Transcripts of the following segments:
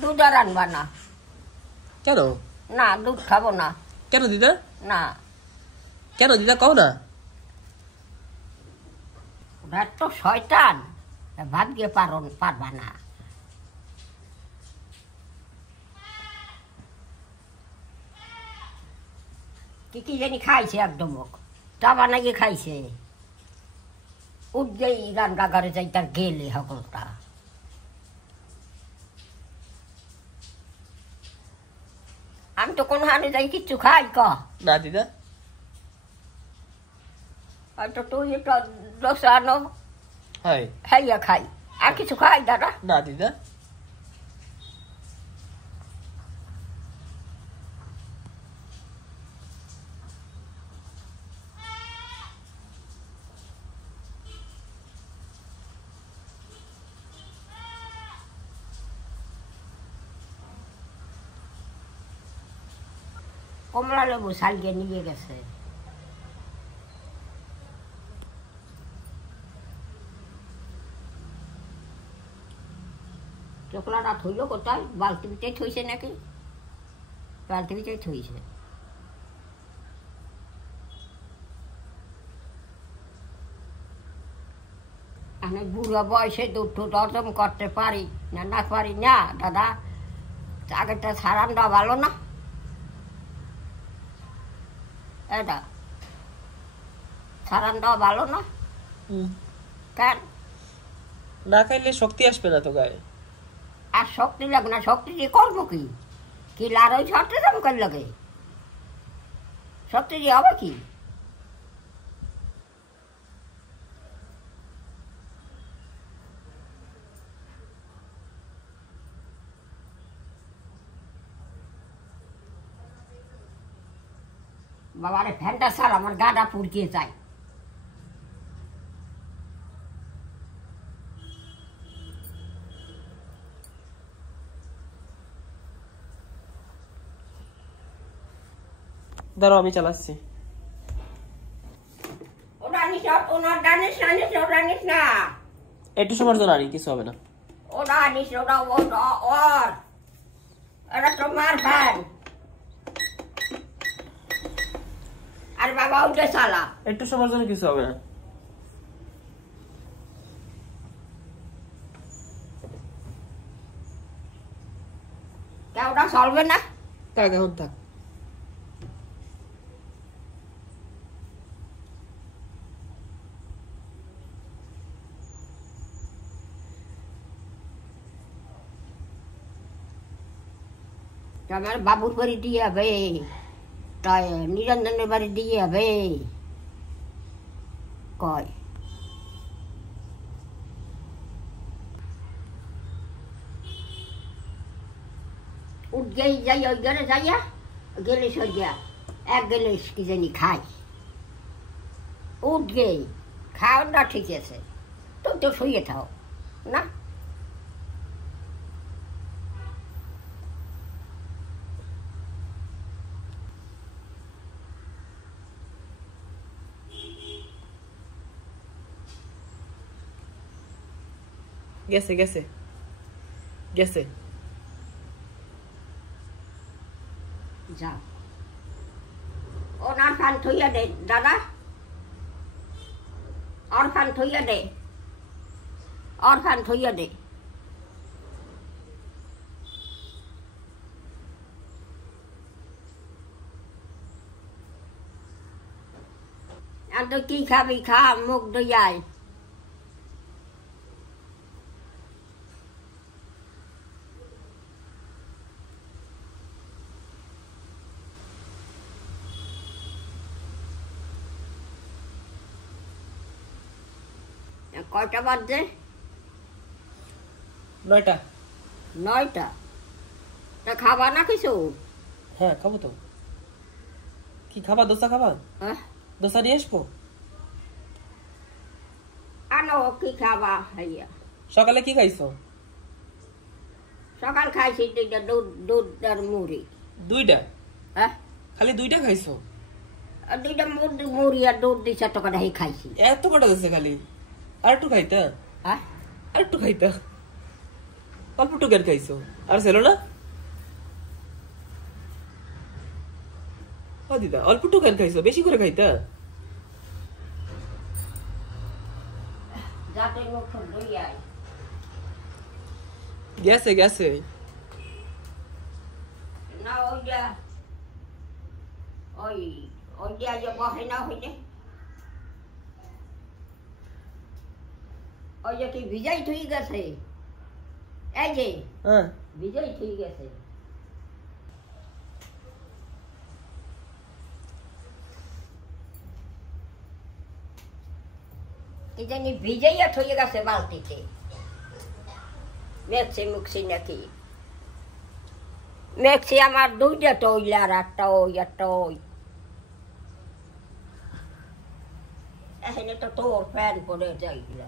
দুধ আর আনবা না। কেন? না, দুধ খাবো না। কেন দিদা? না। কেন দিদা কও না? ওরা তো শয়তান, ভাত গিয়ে পারবা না। কি জানি খাইছে একদম, চা বানাইয়ে খাইছে। উঠলেই রান্না ঘরে যাই তার গেলে সকলটা। আমি তো কোনো হানে যাই কিচ্ছু খাই ক না দিদা। হয়তো তুই এটা দোষ আনো হয় খাইয়া খাই, আর কিছু খাই দাদা? না দিদা। কমলা লেবু সালকে নিয়ে গেছে। চকলাটা থইল কোথায়? বালতি ভিতরে থইছে নাকি? বালতি ভিতরে থইছে। আমি বুড়ো বয়সে দুধ টুধ হজম করতে পারি না, না পারি না দাদা। আগেরটা সারানটা ভালো না? এটা সারানটা ভালো না? কেন? না খাইলে শক্তি আসবে না তো গায়ে। আর শক্তি লাগে না, শক্তি দিয়ে করবো কি? কি লাড়ই ছড়তে দমকার লাগে? শক্তি দিয়ে হবে কি? বাবারে ফ্যানটা ছাড়, আমার গাটা পুড়কিয়ে যায়। দাঁড়াও আমি চালাচ্ছি। একটু সময় জন্য আনি, কিছু হবে না। ওটা আনিস, ওটা ওর, এটা তোমার ফ্যান। আর বাবা উঠে চালা। একটু সময়ের জন্য কিছু হবে না। ওটা চলবে না? থাক এখন থাক। আমার বাবুর বাড়ি দিয়ে হবে, তাই নিরঞ্জনের বাড়ি দিয়ে হবে কয়। উঠ গেই যাই ওই ঘরে যাইয়া গেলে সরিয়া এক গেলে কি জানি খাই। উঠ গেই খাওয়াটা ঠিক আছে, তুই তো শুয়ে থাও না। গেছে গেছে গেছে। যা ওনার ফান থইয়া দে দাদা, ওর ফান থইয়া দে, ওর ফান থইয়া দে। আর তো কি খাবি খা, মুখ দইয়াই। কয়টা বাজছে? 9টা। 9টা? তা খাবা না কিছু? হ্যাঁ খাবো তো। কি খাবা? দোসা খাবা? দোসা নিয়ে আসবো? আনো, কি খাবা? হাইয়া সকালে কি খাইছো? সকাল খাইছি 2টা দুধ আর মুড়ি। 2টা? খালি 2টা খাইছো? 2টা মুড়ি আর দুধ দিছে তো কটা খাইছি। এত কটা দিছে খালি? আর একটু খাইতা? আর একটু খাইতা? অল্প একটু জ্ঞান খাইছো আর ছিল না ও দিদা অল্প একটু জ্ঞান খাইছো বেশি করে খাইতা যাতে মুখ লই আই গেছে গেছে না ওইটা ওইটা যে বহে না হইলে ওই যে কি ভিজাই থুই গেছে এই যে হ্যাঁ ভিজাই থুই গেছে কি জানি ভিজাইয়া থুই গেছে বালতিতে মেক্সি মুক্সি নাকি মেক্সি আমার দুইটা তৈল আর একটা ওই এখানে তো তোর ফ্যান পরে যাইল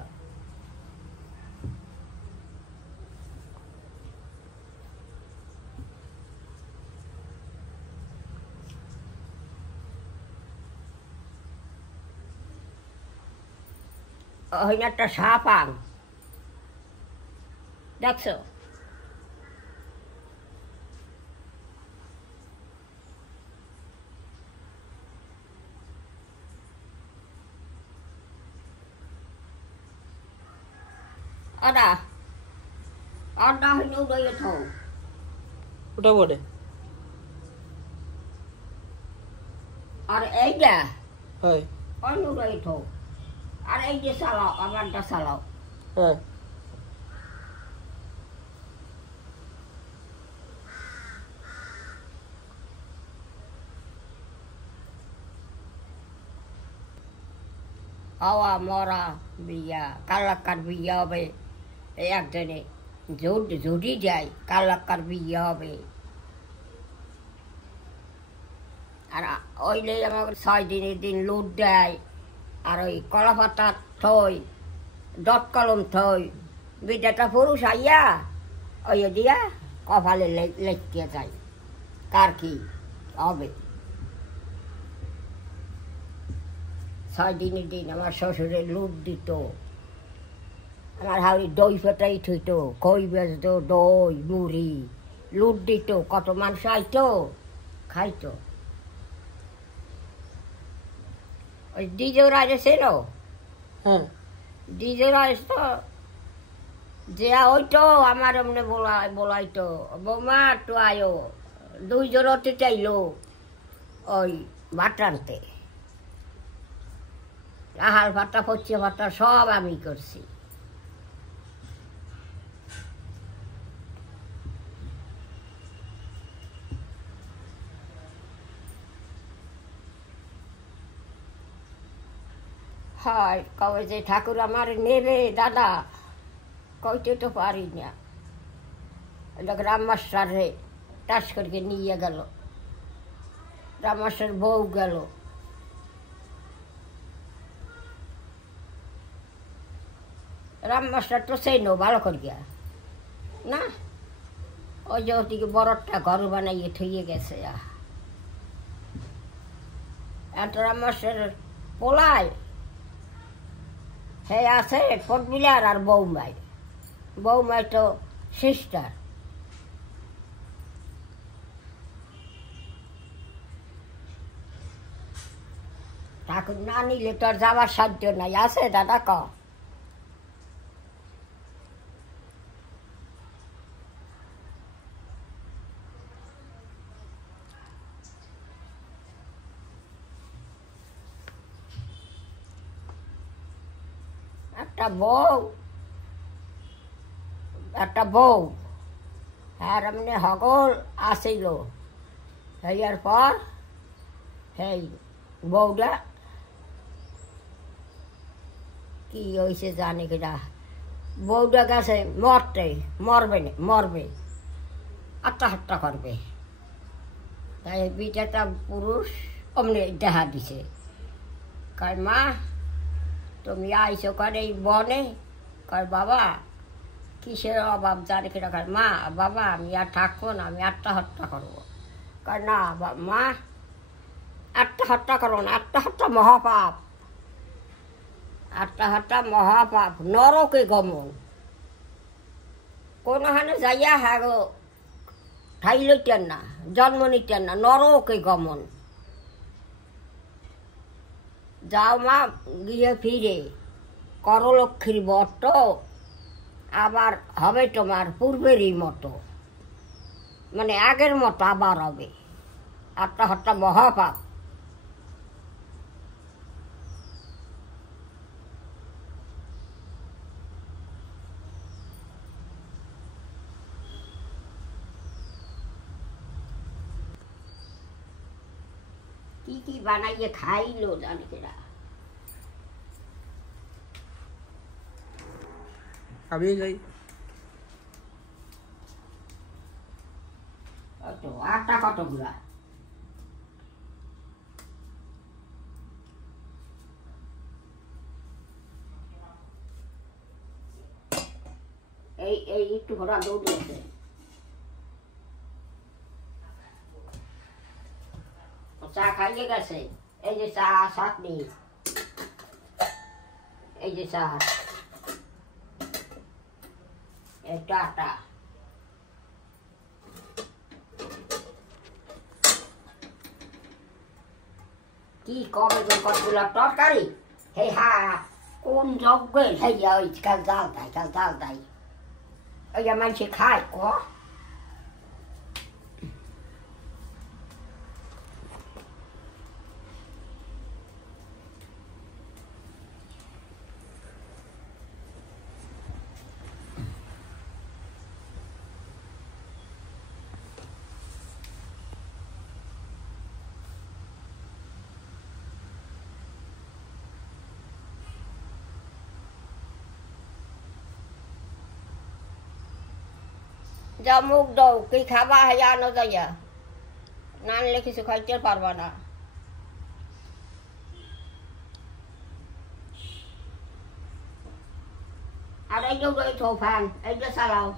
ওখানে একটা সাপ আং দেখছো Ada. Ada hanya udah ya tahu. Udah boleh. Ada aja. Hai. Hanya udah ya tahu. Ada aja salah, aman dah salah. Hai. Awa mora biya, kalakar biya be. একজনে জুড়ি যায় কালাকার বিয়ে হবে আর ওইলে আমাকে 6 দিনের দিন লুট দেয় আর ওই কলা পাতা থই ডট কলম থই বিটাটা পুরুষ আইয়া ওই দিয়া কপালে লেখতে যায় কার কি হবে 6 দিনের দিন আমার শ্বশুরে লুট দিত আমার হাওড়ি দই ফেটাই থইত কই বেচত দই মুড়ি লুট দিত কত মানুষ আইতো খাইতো ওই ডিজে রাজে ছিল ডিজে রাজ তো যে ওইতো আমার এমনি বলাইতো বৌমা একটু আয়ো 2 জোরতে চাইলো ওই ভাত রানতে আহার ভাতটা পচ্ছে ভাতটা সব আমি করছি হয় কবে যে ঠাকুর আমার নেবে দাদা কইতে তো পারি না রাম মাস্টার রে টাস করে নিয়ে গেল রাম মাস্টার বউ গেল রাম মাস্টার তো সেই নো ভালো করিয়া না ওই যে ওদিকে বড়টা ঘর বানাইয়ে থইয়ে গেছে এত রাম মাস্টার পোলায় হে আছে ফটবিলার আর বৌমাই তো সিস্টার ঠাকুর না নিলে তোর যাবার সাধ্য নাই আছে দাদা ক একটা বউ আর এমনি হগল আসিল হইয়ার পর সেই বউটা কি হয়েছে জানি কিনা বউটা গেছে মরবে আত্মহত্যা করবে তাই বিটাটা পুরুষ অমনি দেখা দিছে কয় মা তুমি আইসো কার এই বনে কয় বাবা কিসের অভাব জানি কিনা কয় মা বাবা আমি আর থাকবো না আমি আত্মহত্যা করবো কয় না মা আত্মহত্যা করো না আত্মহত্যা মহাপাপ আত্মহত্যা মহাপাপ নরকে গমন কোনখানে যাইয়া হাগো ঠাই লইতেন না, জন্ম নিতেন না, নরকে গমন। যাও মা গিয়ে ফিরে করলক্ষ্মীর বট, আবার হবে তোমার পূর্বেরই মতো, মানে আগের মতো আবার হবে। আত্মহত্যা মহাপাপ। কি কি বানাইয়ে খাইলো জানি কেরা। আমি যাই। আটা কতগুলা? এই এই একটু ঘোরা দৌড় দিয়েছে। চা খাইয়ে গেছে। এই যে চা, চাটনি, এই যে চা, এটা আটা। কি কবে কতগুলা তরকারি? হে হা কোন যজ্ঞে হেয়া ওই কাল জাল দেয়, কাল জাল দেয়। ওই যে মানুষে খায় ক। যা মুখ দাও, কি খাবা হেয়া আনো যাইয়া, না আনলে কিছু খাইতে পারবা না। আর এই যে ফ্যান, এই যে চালাও।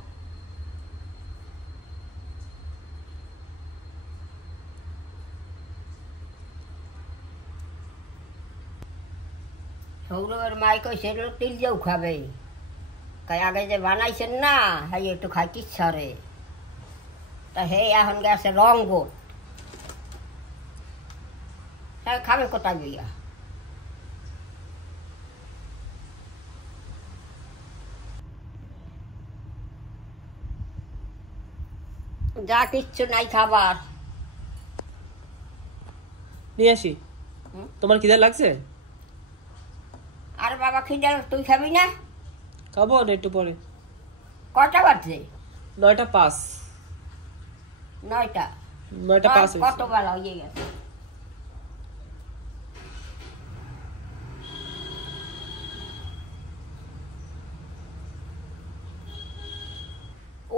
সৌরভের মাই কইছে তিল যেও খাবে, তাই আগে যে বানাইছেন না হ্যাঁ একটু খাইতে ইচ্ছা রে, তা হে এখন গেছে রঙ্গত। হ্যাঁ খাবে কোথায় গিয়া? যা কিচ্ছু নাই খাবার। নিয়ে আসি। তোমার খিদে লাগছে? আর বাবা খিদে, তুই খাবি না? খাবো না একটু পরে। কটা বাজছে? 9টা 5। 9টা 9টা 5। কত বেলা হয়ে গেছে?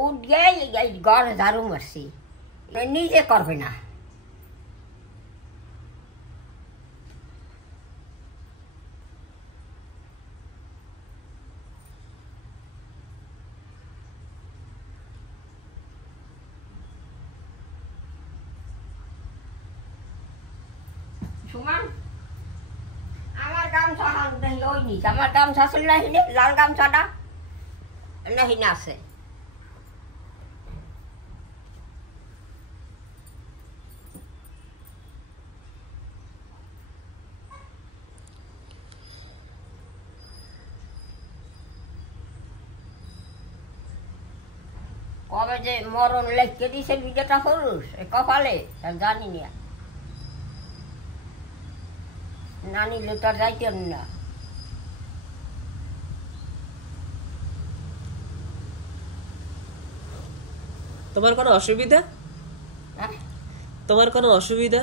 উঠে ঘরে ঝাড়ু মারছি, নিজে করবে না। সুমান, আমার গামছা ওই নিস, আমার গামছা ছিল না, লাল গামছাটা নাহি না আছে। কবে যে মরণ লেখকে দিছে বিজেটা পুরুষ কপালে জানি না, না নিলে তো আর যাইতেন না। তোমার কোনো অসুবিধা? তোমার কোনো অসুবিধা?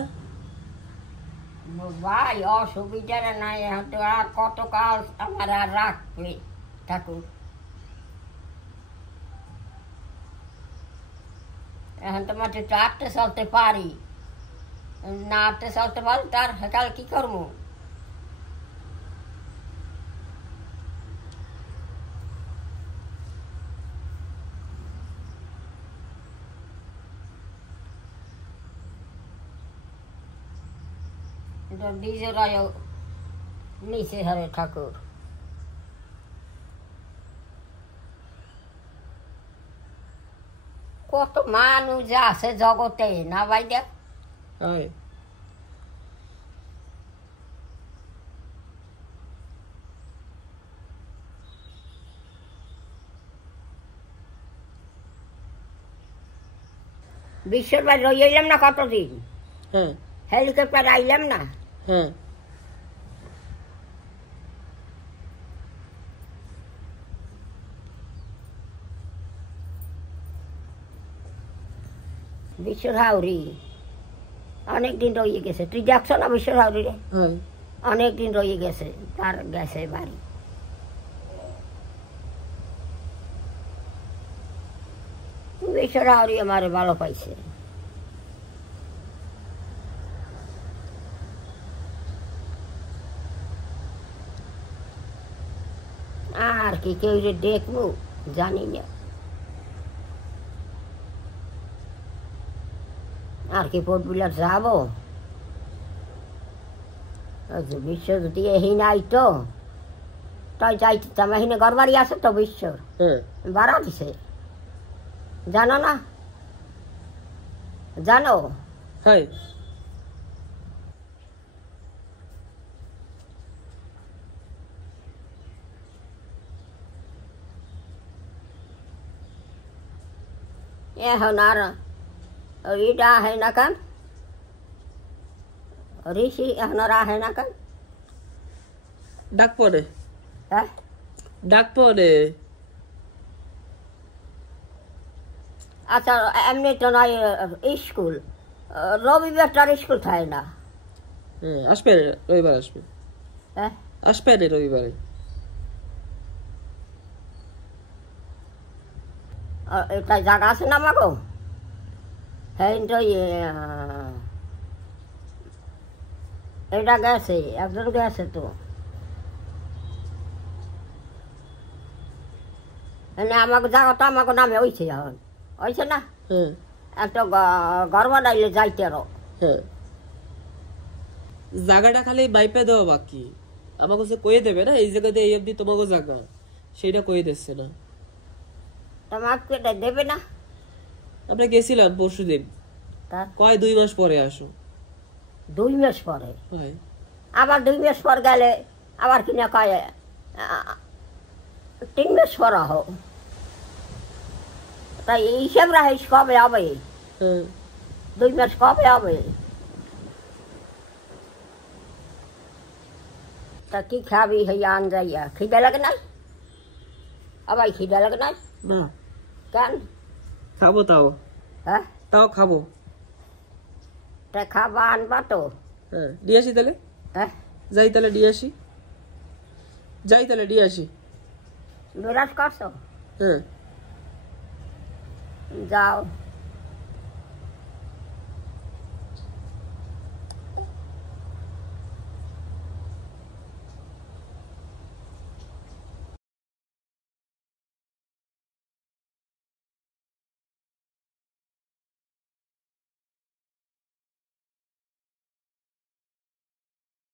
ভাই অসুবিধা নাই, হয়তো আর কত কাল আমার আর রাখবে ঠাকুর। এখন তো মাত্র হাঁটতে চলতে পারি, না হাঁটতে চলতে পারি তার কাল কি করবো? নিজেরাই নিচে হারে ঠাকুর। কত মানুষ আছে জগতে না ভাই দেখ হয় বিশ্বের বাড়ি রয়ে এলাম না কতদিন হ্যাঁ হেলিকপ্টার আইলাম না হ্যাঁ বিশ্বর হাউরি অনেকদিন রয়ে গেছে তুই দেখছো না বিশ্বর হাউরি রে হ্যাঁ অনেকদিন রয়ে গেছে তার গেছে বাড়ি বিশ্বর হাউরি আমার ভালো পাইছে আর কি কেউ যে দেখবো জানি না আর কি পোর্টবিলার যাবো বিশ্ব যদি এহি নাই তো তাই যাইতাম এখানে ঘর বাড়ি আছে তো বিশ্বর ভাড়া দিছে জানো না জানো হয় এখন আর এটা আহে না কেন ঋষি এখন আর আহে না কেন ডাক পড়ে হ্যাঁ ডাক পড়ে আচ্ছা এমনি তো নাই স্কুল রবিবারটার স্কুল থাকে না হ্যাঁ আসবে রবিবার আসবে হ্যাঁ আসবে রে রবিবারে এটা জায়গা আছে না আমাকে হ্যাঁ তো এটা গেছে একজন গেছে তো এনে আমাকে জায়গাটা আমাকে নামে হয়েছে এখন হয়েছে না হ্যাঁ একটা ঘর বানাইলে যাইতে আরো হ্যাঁ জায়গাটা খালি বাইপে দেওয়া বাকি আমাকে কাছে কয়ে দেবে না এই জায়গাতে এই অবধি তোমাকে জায়গা সেইটা কয়ে দিচ্ছে না তোমাকে দেবে না আমরা গেছিলাম পরশুদিন কয় 2 মাস পরে আসো 2 মাস পরে হয় আবার 2 মাস পর গেলে আবার কিনা কয় 3 মাস পর আহ তাই হিসেব রাখিস কবে হবে হ্যাঁ 2 মাস কবে হবে তা কি খাবি হইয়া আন যাইয়া খিদে লাগে নাই আবার খিদে লাগে নাই না কেন খাবো তাও হ্যাঁ তাও খাবো তা খাবা আনবা তো হ্যাঁ দিয়ে আসি তাহলে হ্যাঁ যাই তাহলে দিয়ে আসি যাই তাহলে দিয়ে আসি বিরাজ করছো হ্যাঁ যাও